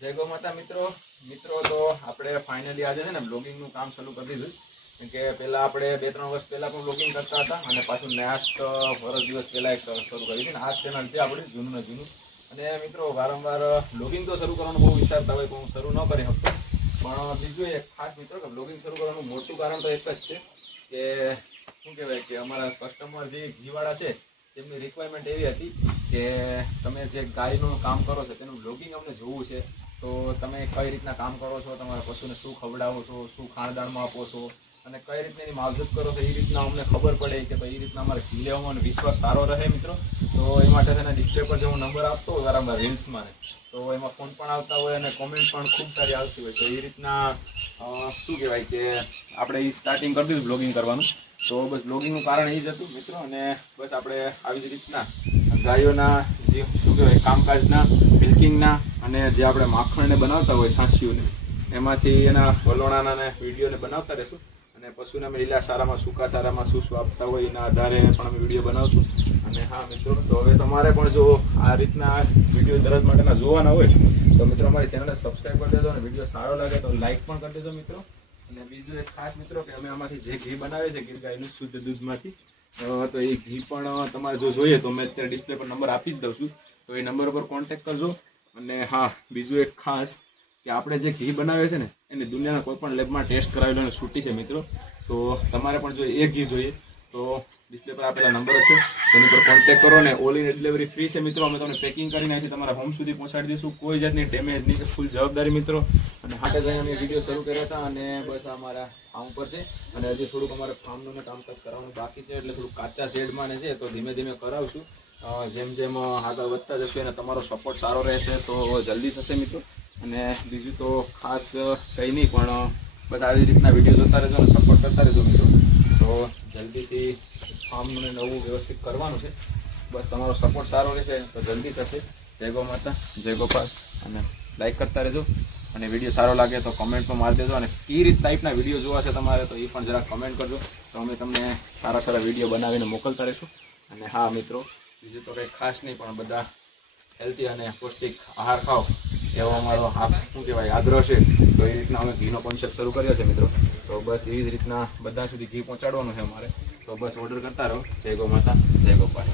જય ગો માતા મિત્રો તો આપણે ફાઇનલી આજે છે ને બ્લોગિંગનું કામ શરૂ કરી દીધું. કેમ કે પહેલાં આપણે 2-3 વર્ષ પહેલાં પણ બ્લોગિંગ કરતા હતા અને પાછું નેક્સ્ટ વર્ષ દિવસ પહેલાં એક શરૂ કરી હતી ને આ ચેનલ છે આપણી જૂનું ને જૂનું. અને મિત્રો વારંવાર બ્લોગિંગ તો શરૂ કરવાનું બહુ વિચારતા હોય પણ હું શરૂ ન કરી શકતો. પણ બીજું એક ખાસ મિત્રો કે બ્લોગિંગ શરૂ કરવાનું મોટું કારણ તો એક જ છે કે શું કહેવાય કે અમારા કસ્ટમર જે ઘીવાળા છે તેમની રિક્વાયરમેન્ટ એવી હતી કે તમે જે ગાયનું કામ કરો છો તેનું બ્લોગિંગ અમને જોવું છે. તો તમે કઈ રીતના કામ કરો છો, તમારા પશુને શું ખવડાવો છો, શું ખાણદાણમાં આપો છો અને કઈ રીતના એની માવજત કરો છો, એ રીતના અમને ખબર પડે કે ભાઈ એ રીતના અમારે ઘી લેવામાં વિશ્વાસ સારો રહે મિત્રો. તો એ માટે છે ને ડિસ્પ્લે પર જે હું નંબર આપતો હોય વારંવાર રીલ્સમાં તો એમાં ફોન પણ આવતા હોય અને કોમેન્ટ પણ ખૂબ સારી આવતી હોય. તો એ રીતના શું કહેવાય કે આપણે એ સ્ટાર્ટિંગ કરી દીધું બ્લોગિંગ કરવાનું. તો બસ બ્લોગિંગનું કારણ એ જ હતું મિત્રો. અને બસ આપણે આવી જ રીતના ગાયોના જે શું કહેવાય કામકાજના મિલ્કિંગના અને જે આપણે માખણને બનાવતા હોય છાશીઓને એમાંથી એના વલોણાના વિડીયોને બનાવતા રહીશું. અને પશુને અમે લીલા સારામાં સૂકા સારામાં શું શું આપતા હોય એના આધારે પણ અમે વિડીયો બનાવશું. અને હા મિત્રો, તો હવે તમારે પણ જો આ રીતના વિડીયો દરરોજ માટેના જોવાના હોય તો મિત્રો અમારી ચેનલને સબસ્ક્રાઈબ કરી દેજો અને વિડીયો સારો લાગે તો લાઇક પણ કરી દેજો મિત્રો. અને બીજું એક ખાસ મિત્રો કે અમે આમાંથી જે ઘી બનાવીએ છીએ ગીર ગાયનું શુદ્ધ દૂધમાંથી તો એ ઘી પણ તમારે જો જોઈએ તો મેં અત્યારે ડિસ્પ્લે પર નંબર આપી જ દઉં છું. તો એ નંબર પર કોન્ટેક્ટ કરજો. અને હા, બીજું એક ખાસ કે આપણે જે ઘી બનાવીએ છીએ ને એની દુનિયાના કોઈ પણ લેબમાં ટેસ્ટ કરાવેલો અને છૂટી છે મિત્રો. તો તમારે પણ જો એ ઘી જોઈએ તો ડિસ્પ્લે પર આપેલા નંબર છે તેની પર કોન્ટેક્ટ કરો. ને ઓલ ઇન ડિલિવરી ફ્રી છે મિત્રો. અમે તમને પેકિંગ કરીને અહીંથી તમારા હોમ સુધી પહોંચાડી દઈશું. કોઈ જાતની ડેમેજ નહીં, ફૂલ જવાબદારી મિત્રો. અને હાટે જઈને અમે વિડીયો શરૂ કર્યા હતા અને બસ અમારા ફાર્મ પર છે અને હજી થોડુંક અમારે ફાર્મનું કામકાજ કરવાનું બાકી છે. એટલે થોડુંક કાચા શેડમાં ને છે તો ધીમે ધીમે કરાવશું. જેમ જેમ આગળ વધતા જશું એને તમારો સપોર્ટ સારો રહેશે તો જલ્દી થશે મિત્રો. અને બીજું તો ખાસ કંઈ નહીં, પણ બસ આવી રીતના વિડીયો જોતા રહેજો અને સપોર્ટ કરતા રહેજો મિત્રો. તો જલ્દીથી ફાર્મને નવું વ્યવસ્થિત કરવાનું છે. બસ તમારો સપોર્ટ સારો રહેશે તો જલ્દી થશે. જય ગો માતા, જય ગોપાલ. અને લાઈક કરતા રહેજો અને વિડીયો સારો લાગે તો કમેન્ટમાં મારી દેજો. અને કઈ રીત ટાઈપના વિડીયો જોવા છે તમારે તો એ પણ જરાક કમેન્ટ કરજો તો અમે તમને સારા સારા વિડીયો બનાવીને મોકલતા રહીશું. અને હા મિત્રો, બીજું તો કંઈ ખાસ નહીં, પણ બધા હેલ્ધી અને પૌષ્ટિક આહાર ખાઓ એવો અમારો શું કહેવાય આગ્રહ છે. તો એ રીતના અમે ઘીનો કોન્સેપ્ટ શરૂ કર્યો છે મિત્રો. તો બસ એવી જ રીતના બધા સુધી ઘી પહોંચાડવાનું છે અમારે. તો બસ ઓર્ડર કરતા રહો. જય ગો માતા, જય ગોપાલ.